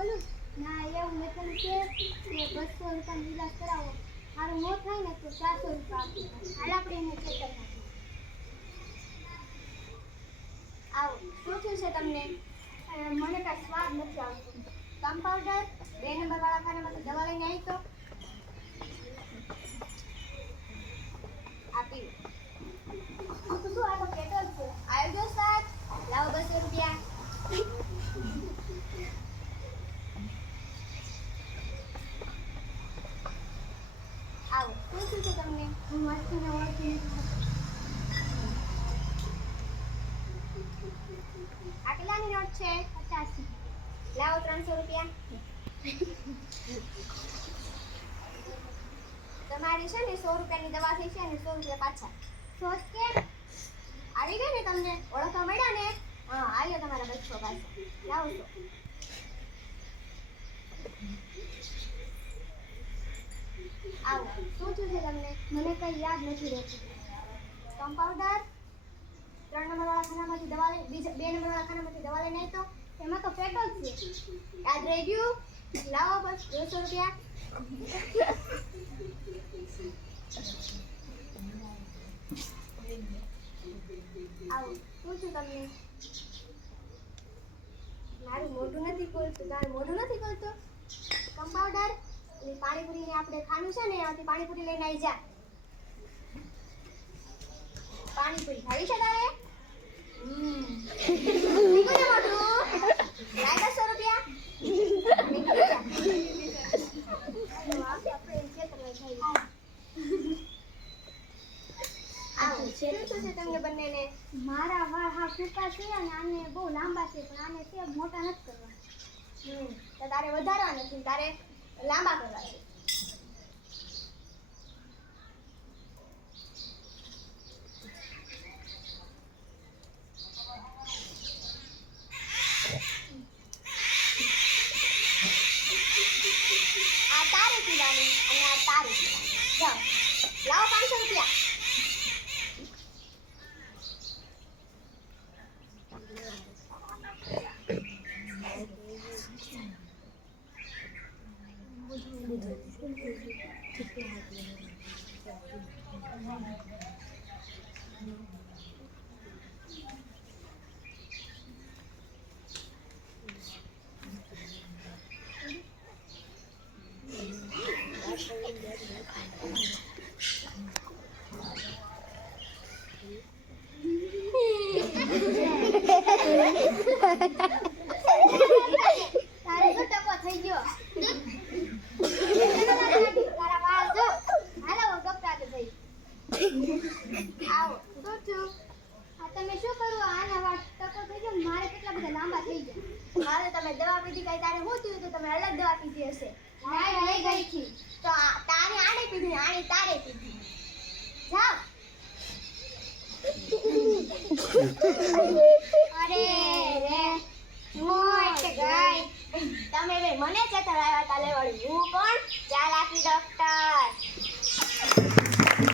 બોલું ના એવું મેં તને કે 200 રૂપિયાનો ઈલાજ કરાવો મારું ન થાય ને તો 400 રૂપિયા આપી હાલ આપણે એને ચેક કરી નાખીએ આવો શું થયું છે તમને મને કાંઈ સ્વાદ નથી આવતો કમ્પાઉન્ડર 2 નંબર વાળા ખાનામાંથી દવા લઈને આવી તો આપી તો શું આ તો પેટ્રોલ છે આવ્યો જો સાહેબ લાવો 200 રૂપિયા આવો શું છે તમને હું વાંચીને ઓળખી આ કેટલાની નોટ છે 85 લાવો 300 રૂપિયા તમારી છે ને 100 રૂપિયાની દવા થઈ છે અને 100 રૂપિયા પાછા 100 કે આવી ગઈ ને તમને ઓળખવા મળ્યા ને હા આવ્યો તમારા બચ્ચો પાસે લાવો તો આવો શું થયું છે તમને મને કઈ યાદ નથી રહેતું કમ્પાઉન્ડર 3 નંબર વાળા ખાનામાંથી દવા લઈ 2 નંબર વાળા ખાનામાંથી દવા લઈને આવી તો એમાં તો પેટ્રોલ છે યાદ રહી ગયું લાવો બસ 200 રૂપિયા આવો શું થયું તમને મારું મોઢું નથી ખોલતું તારું મોઢું નથી ખોલતું કમ્પાઉન્ડર પાણીપુરીને આપણે ખાનું છે ને એમાંથી પાણીપુરી લઈને આવી જા પાણીપુરી ખાવી છે તારે નીકળે મોઢું લાય 200 રૂપિયા નીકળી જા આપણે ખેતરમાં ખાઈ આવો શું છે તમને બંનેને મારા વાળ હા ટૂંકા છે અને આને બહુ લાંબા છે પણ આને તે મોટા નથી કરવા તો તારે વધારવા નથી તારે લાંબા કરવા છે આ તારે પીવાની અને આ તારે પીવાની જાઓ લાવો 500 રૂપિયા તારે તો ટકો થઈ ગયો તારા વાળ જો હાલો ડોક્ટર જઈ આવો શું થયું આ તમે શું કરો આના વાળ ટકો થઈ ગયો મારે કેટલા બધા લાંબા થઈ ગયા મારે તમે દવા પીધી કઈ તારે શું થયું તો તમે અલગ દવા પીધી હશે ના લઈ ગઈ થી તો તારે આને પીધી આને તારે પીધી જાઓ